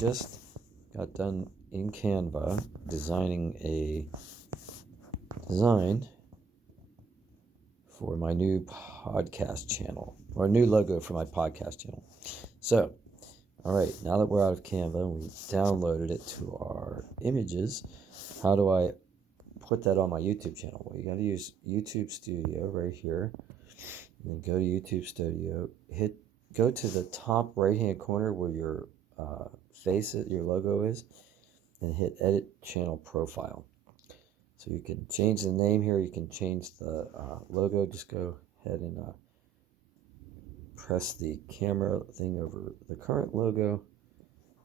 just got done in Canva designing a design for my new podcast channel, or a new logo for my podcast channel. So, all right, now that we're out of Canva and we downloaded it to our images, how do I put that on my YouTube channel? Well, you got to use YouTube Studio right here, and then go to YouTube Studio, go to the top right-hand corner where your your logo is, and hit Edit Channel Profile. So you can change the name here, you can change the logo. Just go ahead and press the camera thing over the current logo.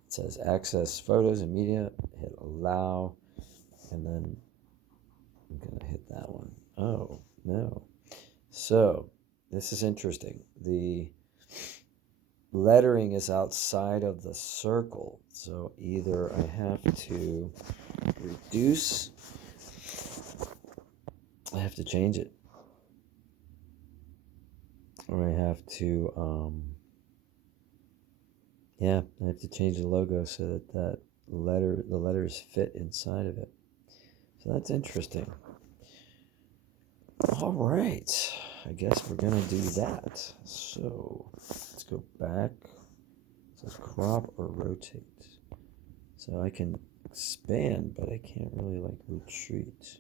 It says Access Photos and Media, hit Allow, and then I'm going to hit that one. Oh, no. So, this is interesting. The lettering is outside of the circle. So, either I have to reduce, I have to change it, or I have to, I have to change the logo so that the letters fit inside of it. So that's interesting. All right, I guess we're gonna do that. So let's go back. It says crop or rotate. So I can expand, but I can't really retreat.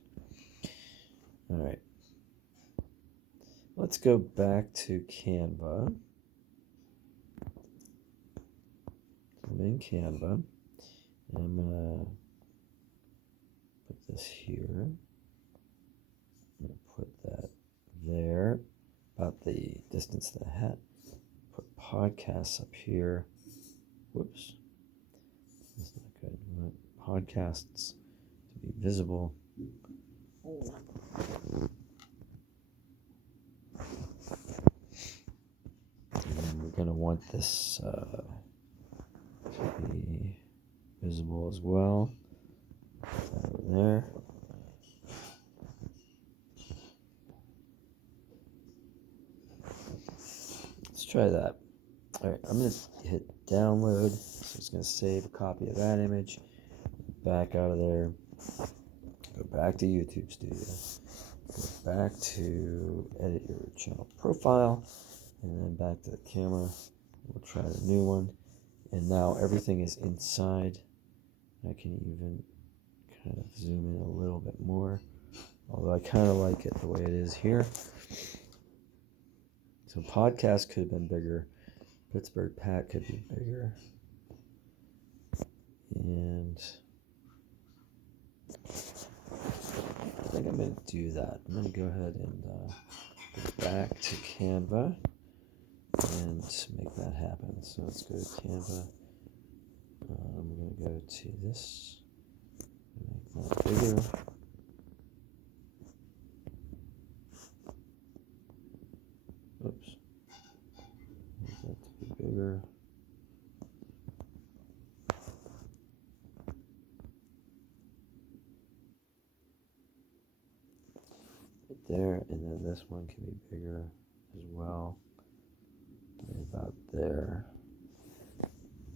All right. Let's go back to Canva. I'm in Canva, and I'm gonna put this here. I'm gonna put that there, about the distance to the hat. Put podcasts up here. Whoops, that's not good. We want podcasts to be visible. And we're going to want this to be visible as well. Put that over there. Let's try that. All right, I'm going to hit download. So it's going to save a copy of that image. Back out of there. Go back to YouTube Studio. Go back to edit your channel profile. And then back to the camera. We'll try the new one. And now everything is inside. I can even kind of zoom in a little bit more. Although I kind of like it the way it is here. So podcast could have been bigger. Pittsburgh Pat could be bigger. And I think I'm going to do that. I'm going to go ahead and go back to Canva and make that happen. So let's go to Canva. I'm going to go to this. Make that bigger. Oops. Make that to be bigger. Right there, and then this one can be bigger as well. Right about there.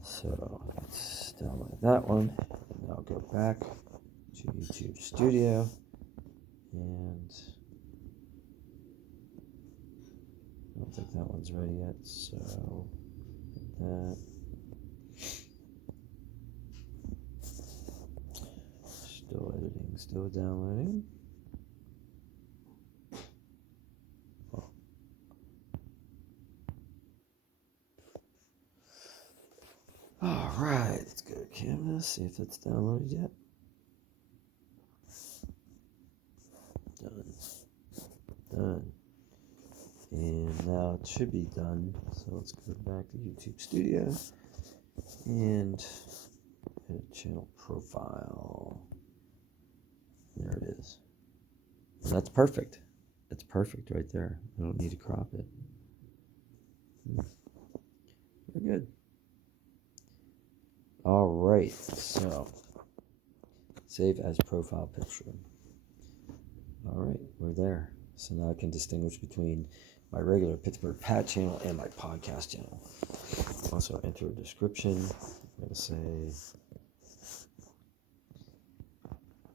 So let's download that one. And I'll go back to YouTube Studio, and I don't think that one's ready yet, so that. Still editing, still downloading. All right, let's go to Canvas, see if it's downloaded yet. Done. And now it should be done. So let's go back to YouTube Studio and edit channel profile. There it is. And that's perfect. It's perfect right there. I don't need to crop it. Very good. All right, so save as profile picture. All right, we're there. So now I can distinguish between my regular Pittsburgh Pat channel and my podcast channel. Also enter a description. I'm going to say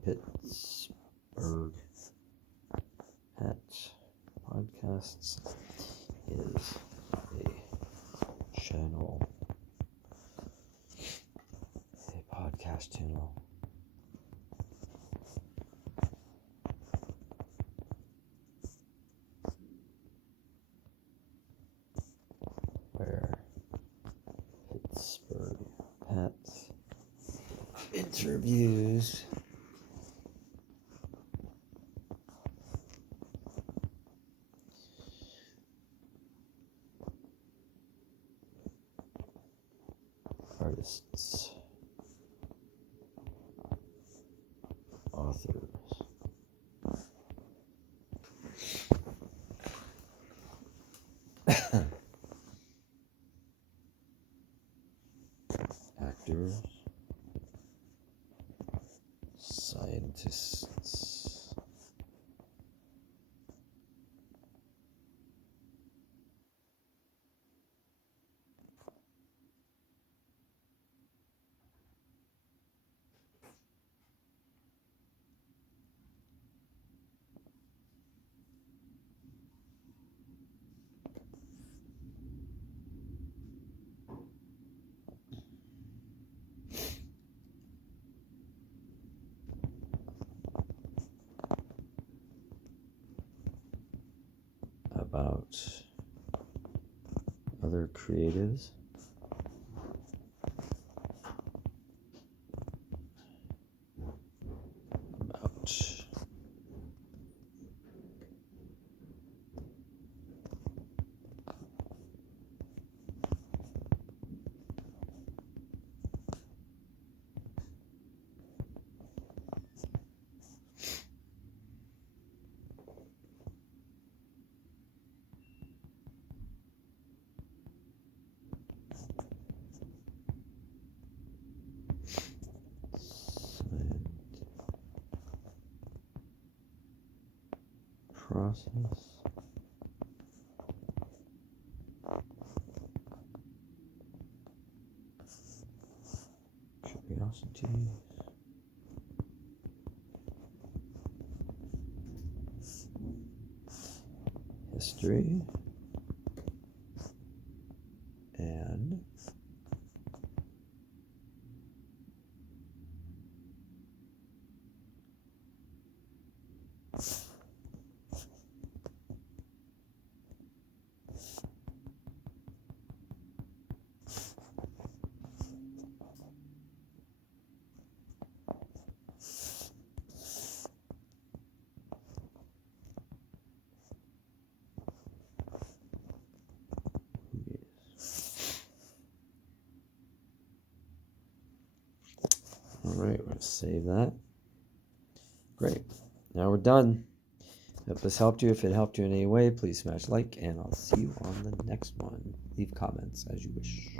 Pittsburgh Pat Podcasts is a channel, a podcast channel where Pittsburgh Pat interviews artists, authors, actors, scientists, about other creatives, about process, curiosities, history, and all right, we're going to save that. Great. Now we're done. Hope this helped you. If it helped you in any way, please smash like, and I'll see you on the next one. Leave comments as you wish.